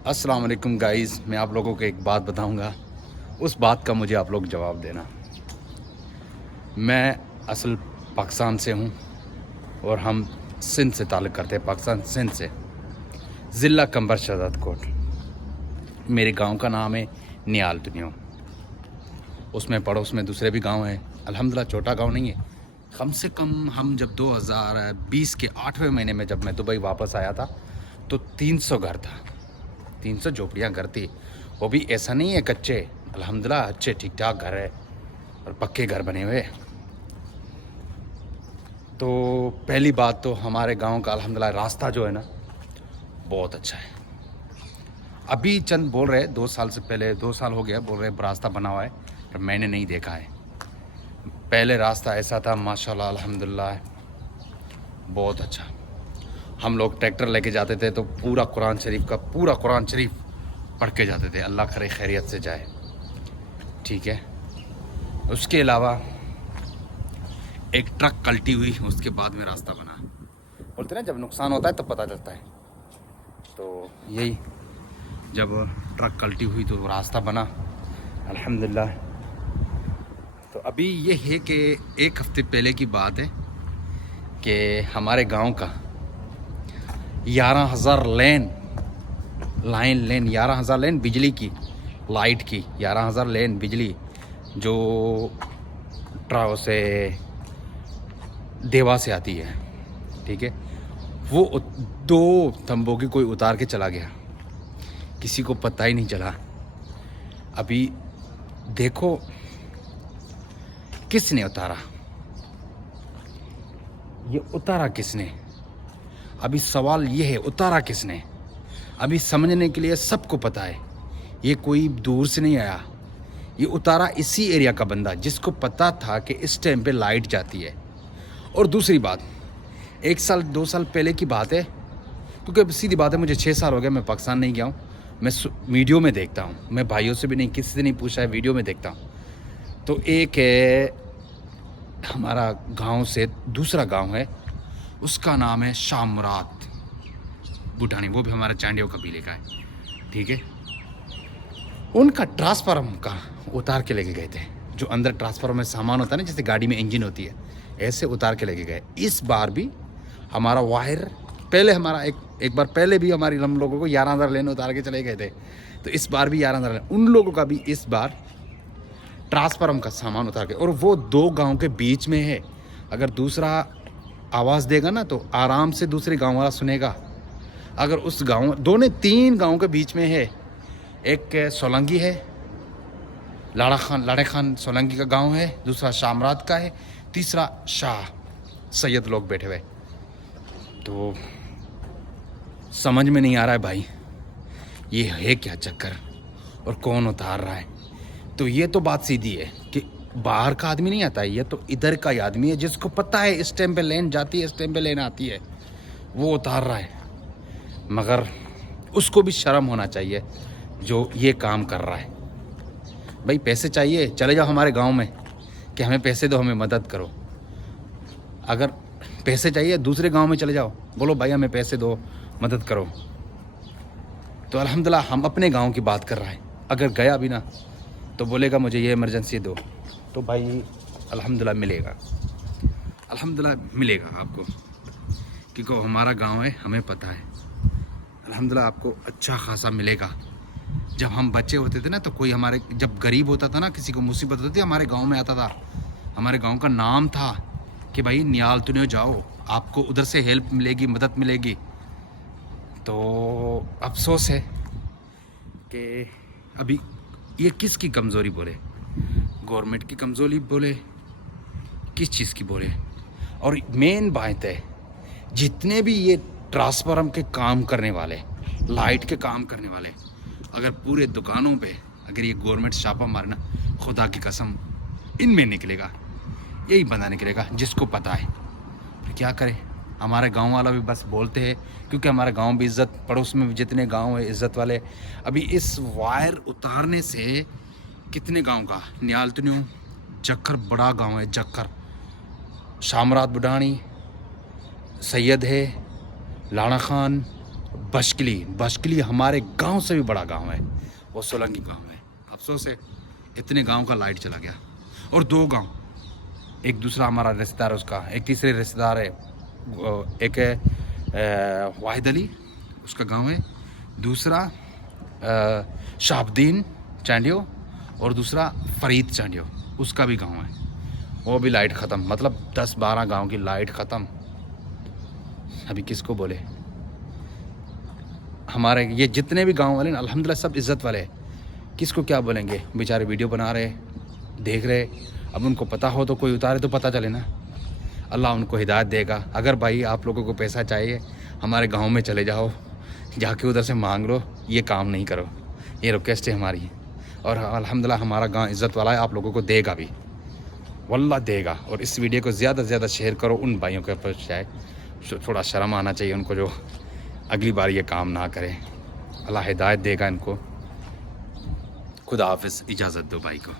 अस्सलाम वालेकुम गाइस, मैं आप लोगों को एक बात बताऊंगा। उस बात का मुझे आप लोग जवाब देना। मैं असल पाकिस्तान से हूं और हम सिंध से ताल्लुक़ करते हैं, पाकिस्तान सिंध से, ज़िला कंबर शहजाद कोट। मेरे गांव का नाम है नियाल दुनिया। उसमें पड़ोस में दूसरे भी गांव हैं। अल्हम्दुलिल्लाह छोटा गांव नहीं है। कम से कम हम जब 2020 के 8वें महीने में जब मैं दुबई वापस आया था तो 300 घर था, 300 झोपड़ियाँ घर थी। वो भी ऐसा नहीं है कच्चे, अल्हम्दुलिल्लाह अच्छे ठीक ठाक घर है और पक्के घर बने हुए। तो पहली बात तो हमारे गांव का अल्हम्दुलिल्लाह रास्ता जो है ना बहुत अच्छा है। अभी चंद बोल रहे 2 साल से पहले, 2 साल हो गया बोल रहे रास्ता बना हुआ है, पर मैंने नहीं देखा है। पहले रास्ता ऐसा था माशाल्लाह अल्हम्दुलिल्लाह बहुत अच्छा। हम लोग ट्रैक्टर लेके जाते थे तो पूरा कुरान शरीफ पढ़ के जाते थे। अल्लाह करे खैरियत से जाए, ठीक है। उसके अलावा एक ट्रक कल्टी हुई, उसके बाद में रास्ता बना। बोलते ना जब नुकसान होता है तब पता चलता है। तो यही जब ट्रक कल्टी हुई तो रास्ता बना अल्हम्दुलिल्लाह। तो अभी ये है कि एक हफ्ते पहले की बात है कि हमारे गांव का 11,000 लेन 11,000 लेन बिजली की, लाइट की 11,000 लेन बिजली जो ट्राव से देवा से आती है, ठीक है। वो 2 तंबों की कोई उतार के चला गया, किसी को पता ही नहीं चला। अभी देखो किसने उतारा, ये उतारा किसने? अभी सवाल ये है उतारा किसने। अभी समझने के लिए सबको पता है, ये कोई दूर से नहीं आया। ये उतारा इसी एरिया का बंदा जिसको पता था कि इस टाइम पे लाइट जाती है। और दूसरी बात, 1 साल 2 साल पहले की बात है, क्योंकि सीधी बात है मुझे 6 साल हो गए, मैं पाकिस्तान नहीं गया हूँ। मैं वीडियो में देखता हूँ, मैं भाइयों से भी नहीं, किसी से नहीं पूछा है, वीडियो में देखता हूँ। तो एक है हमारा गांव से दूसरा गांव है, उसका नाम है शामरात बुढ़ानी, वो भी हमारा चांडियों कबीले का है, ठीक है। उनका ट्रांसफार्मर का उतार के लेके गए थे। जो अंदर ट्रांसफार्मर में सामान होता है ना, जैसे गाड़ी में इंजन होती है, ऐसे उतार के लेके गए। इस बार भी हमारा वायर, पहले हमारा एक बार पहले भी हमारी हम लोगों को 11,000 लेन उतार के चले गए थे। तो इस बार भी 11,000 लेन, उन लोगों का भी इस बार ट्रांसफार्मर का सामान उतार के, और वो 2 गांव के बीच में है। अगर दूसरा आवाज़ देगा ना तो आराम से दूसरे गांव वाला सुनेगा। अगर उस गांव, दोनों 3 गांव के बीच में है, एक सोलंगी है, लाड़े खान सोलंकी का गांव है, दूसरा शामरात का है, तीसरा शाह सैयद लोग बैठे हुए। तो समझ में नहीं आ रहा है भाई, ये है क्या चक्कर और कौन उतार रहा है। तो ये तो बात सीधी है कि बाहर का आदमी नहीं आता है, ये तो इधर का ही आदमी है जिसको पता है इस टाइम पे लेन जाती है, इस टाइम पे लेन आती है, वो उतार रहा है। मगर उसको भी शर्म होना चाहिए जो ये काम कर रहा है। भाई पैसे चाहिए, चले जाओ हमारे गांव में कि हमें पैसे दो, हमें मदद करो। अगर पैसे चाहिए दूसरे गांव में चले जाओ, बोलो भाई हमें पैसे दो, मदद करो। तो अल्हम्दुलिल्लाह हम अपने गांव की बात कर रहा है। अगर गया भी ना तो बोलेगा मुझे ये इमरजेंसी दो, तो भाई अल्हम्दुलिल्लाह मिलेगा, अल्हम्दुलिल्लाह मिलेगा आपको, क्योंकि हमारा गांव है, हमें पता है। अल्हम्दुलिल्लाह आपको अच्छा खासा मिलेगा। जब हम बच्चे होते थे ना तो कोई हमारे, जब गरीब होता था ना, किसी को मुसीबत होती थी, हमारे गांव में आता था। हमारे गांव का नाम था कि भाई नियाल तुनियो जाओ, आपको उधर से हेल्प मिलेगी, मदद मिलेगी। तो अफसोस है कि अभी ये किसकी कमज़ोरी बोले, गवर्नमेंट की कमज़ोरी बोले, किस चीज़ की बोले। और मेन बात है, जितने भी ये ट्रांसफार्मर के काम करने वाले, लाइट के काम करने वाले, अगर पूरे दुकानों पे अगर ये गवर्नमेंट छापा मारना, खुदा की कसम इनमें निकलेगा, यही बंदा निकलेगा जिसको पता है। फिर क्या करें, हमारे गांव वाला भी बस बोलते हैं, क्योंकि हमारा गांव भी इज़्ज़त, पड़ोस में भी जितने गांव है इज़्ज़त वाले। अभी इस वायर उतारने से कितने गांव का, नियाल तुनियो, जक्कर बड़ा गांव है, जक्कर, शामरात बुढ़ानी, सैयद है, लाड़ा खान, बशकली हमारे गांव से भी बड़ा गांव है, वो सोलंकी गांव है। अफसोस है इतने गांव का लाइट चला गया। और 2 गांव, एक दूसरा हमारा रिश्तेदार उसका, एक तीसरे रिश्तेदार है, एक है वाहिद अली उसका गांव है, दूसरा शाहबुद्दीन चांडियो और दूसरा फरीद चांडियो उसका भी गांव है। वो भी लाइट ख़त्म, मतलब 10-12 गांव की लाइट ख़त्म। अभी किसको बोले? हमारे ये जितने भी गांव वाले ना अल्हम्दुलिल्लाह सब इज़्ज़त वाले हैं, किसको क्या बोलेंगे? बेचारे वीडियो बना रहे, देख रहे, अब उनको पता हो तो कोई उतारे तो पता चले ना। अल्लाह उनको हिदायत देगा। अगर भाई आप लोगों को पैसा चाहिए, हमारे गांव में चले जाओ, जाके उधर से मांग लो, ये काम नहीं करो। ये रिक्वेस्ट है हमारी। और अल्हम्दुलिल्लाह हमारा गांव इज़्ज़त वाला है, आप लोगों को देगा भी, वल्लाह देगा। और इस वीडियो को ज़्यादा से ज़्यादा शेयर करो उन भाइयों के ऊपर, शायद थोड़ा शर्म आना चाहिए उनको, जो अगली बार ये काम ना करें। अल्लाह हिदायत देगा इनको। खुदा हाफिज़, इजाज़त दो भाई को।